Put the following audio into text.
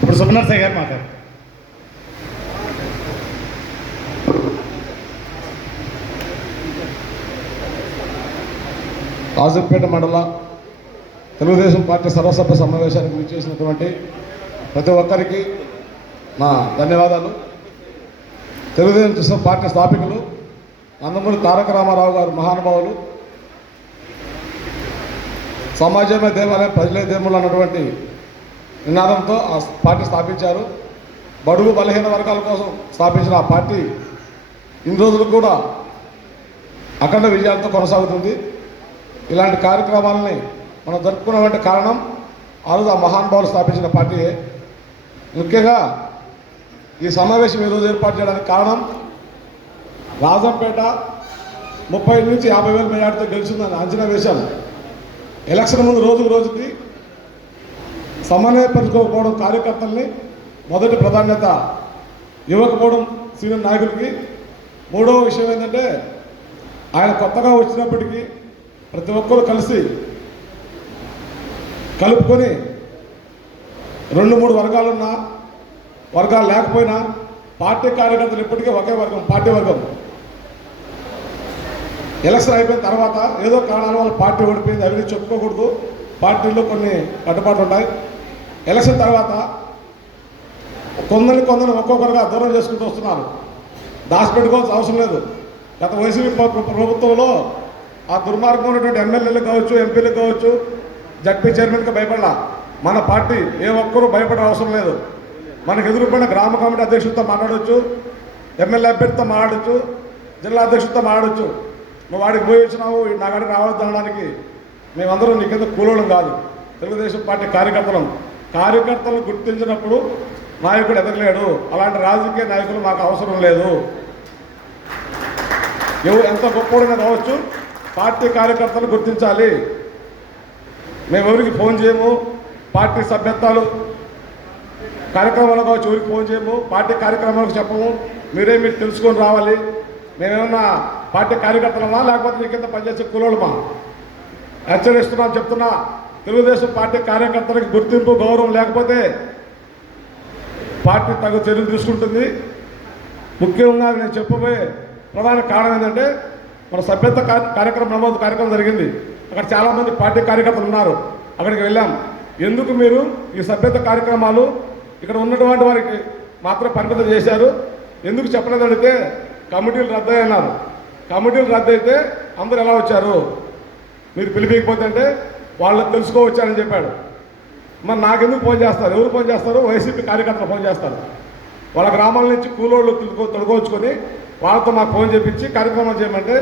ఇప్పుడు సుబ్నర్సయ్య గారు మాట్లాడు. ఆజంపేట మండల తెలుగుదేశం పార్టీ సర్వసభ్య సమావేశానికి విచ్చేసినటువంటి ప్రతి ఒక్కరికి నా ధన్యవాదాలు. తెలుగుదేశం పార్టీ స్థాపికులు నందమూరి తారక రామారావు గారు మహానుభావులు. సమాజమే దేవాలయం ప్రజలే దేవుళ్ళు అన్నటువంటి నినాదంతో ఆ పార్టీ స్థాపించారు. బడుగు బలహీన వర్గాల కోసం స్థాపించిన ఆ పార్టీ ఇన్ని రోజులు కూడా అఖండ విజయాలతో కొనసాగుతుంది. ఇలాంటి కార్యక్రమాలని మనం జరుపుకున్నటువంటి కారణం ఆ రోజు ఆ మహానుభావులు స్థాపించిన పార్టీయే ముఖ్యంగా ఈ సమావేశం ఈరోజు ఏర్పాటు చేయడానికి కారణం రాజంపేట ముప్పై నుంచి యాభై వేల మెజార్టీతో గెలిచిందని అంచనా వేశాను ఎలక్షన్ ముందు రోజుకు రోజుకి సమన్వయపరచుకోకపోవడం కార్యకర్తల్ని మొదటి ప్రాధాన్యత ఇవ్వకపోవడం సీనియర్ నాయకులకి. మూడవ విషయం ఏంటంటే ఆయన కొత్తగా వచ్చినప్పటికీ ప్రతి ఒక్కరు కలిసి కలుపుకొని రెండు మూడు వర్గాలున్నా వర్గాలు లేకపోయినా పార్టీ కార్యకర్తలు ఇప్పటికీ ఒకే వర్గం పార్టీ వర్గం. ఎలక్షన్ అయిపోయిన తర్వాత ఏదో కారణాల వల్ల పార్టీ ఓడిపోయింది అవి చెప్పుకోకూడదు. పార్టీలో కొన్ని కట్టుబాట్లు ఉంటాయి. ఎలక్షన్ తర్వాత కొందరిని కొందరు ఒక్కొక్కరుగా దూరం చేసుకుంటూ వస్తున్నారు. దాచిపెట్టుకోవాల్సిన అవసరం లేదు. గత వైసీపీ ప్రభుత్వంలో ఆ దుర్మార్గం ఉన్నటువంటి ఎమ్మెల్యేలు కావచ్చు ఎంపీలు కావచ్చు జడ్పీ చైర్మన్కి భయపడాల. మన పార్టీ ఏ ఒక్కరూ భయపడే అవసరం లేదు. మనకు ఎదురుపడిన గ్రామ కమిటీ అధ్యక్షుడితో మాట్లాడవచ్చు ఎమ్మెల్యే అభ్యర్థితో మాట్లాడచ్చు జిల్లా అధ్యక్షుడితో మాట్లాడచ్చు. నువ్వు వాడికి పోయి వచ్చినావు నా కాడికి రావద్దు అనడానికి మేమందరం నీకెందుకు కింద కూలోళ్ళం కాదు. తెలుగుదేశం పార్టీ కార్యకర్తలం. కార్యకర్తలు గుర్తించినప్పుడు నాయకుడు ఎదగలేడు. అలాంటి రాజకీయ నాయకులు మాకు అవసరం లేదు. ఎవరు ఎంత గొప్పడైనా కావచ్చు పార్టీ కార్యకర్తలు గుర్తించాలి. మేము ఎవరికి ఫోన్ చేయము పార్టీ సభ్యత్వాలు కార్యక్రమాలు కావచ్చు ఎవరికి ఫోన్ చేయము పార్టీ కార్యక్రమాలకు చెప్పము. మీరే మీరు తెలుసుకొని రావాలి. మేమేమన్నా పార్టీ కార్యకర్తలమా లేకపోతే మీ కింద పనిచేసే కూలోళ్ళమా? హెచ్చరిస్తున్నాం చెప్తున్నా. తెలుగుదేశం పార్టీ కార్యకర్తలకు గుర్తింపు గౌరవం లేకపోతే పార్టీ తగు చర్యలు తీసుకుంటుంది. ముఖ్యంగా నేను చెప్పబోయే ప్రధాన కారణం ఏంటంటే మన సభ్యత కార్య- కార్యక్రమం నమోదు కార్యక్రమం జరిగింది. అక్కడ చాలామంది పార్టీ కార్యకర్తలు ఉన్నారు. అక్కడికి వెళ్ళాం. ఎందుకు మీరు ఈ సభ్యత కార్యక్రమాలు ఇక్కడ ఉన్నటువంటి వారికి మాత్రం పరిమితం చేశారు? ఎందుకు చెప్పలేదు అడిగితే కమిటీలు రద్దయ్యన్నారు. కమిటీలు రద్దయితే అందరూ ఎలా వచ్చారు? మీరు పిలిపించకపోతే అంటే వాళ్ళకి తెలుసుకోవచ్చారని చెప్పాడు. మరి నాకెందుకు ఫోన్ చేస్తారు? ఎవరు ఫోన్ చేస్తారు? వైసీపీ కార్యకర్తలు ఫోన్ చేస్తారు. వాళ్ళ గ్రామాల నుంచి కూలోళ్ళు తొడుకోవచ్చుకొని వాళ్ళతో మాకు ఫోన్ చేపించి కార్యక్రమం చేయమంటే